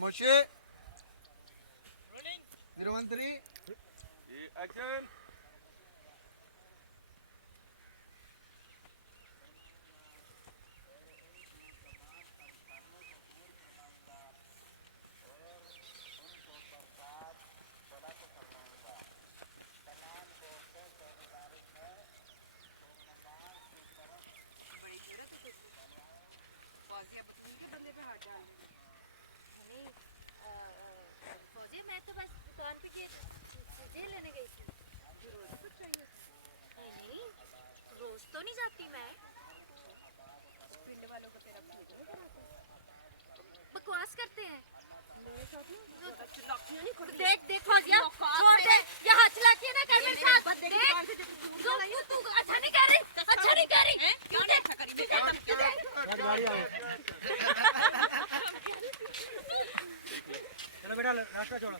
खामोशी। निरवंतरी एक्शन। फौजी मैं तो बस दुकान पे के चीजें लेने गई थी। रोज कुछ चाहिए? नहीं नहीं, रोज तो नहीं जाती मैं। पिंड वालों को तेरा भेज नहीं कराते, बकवास करते हैं मेरे साथ ना। देख देख फौजिया, छोड़ दे, ये हाथ चलाती है ना कर मेरे साथ। देख तू अच्छा नहीं कर रही, अच्छा नहीं कर रही। क्यों देख गाड़ी आओ। चलो बेटा रास्ता छोड़ो।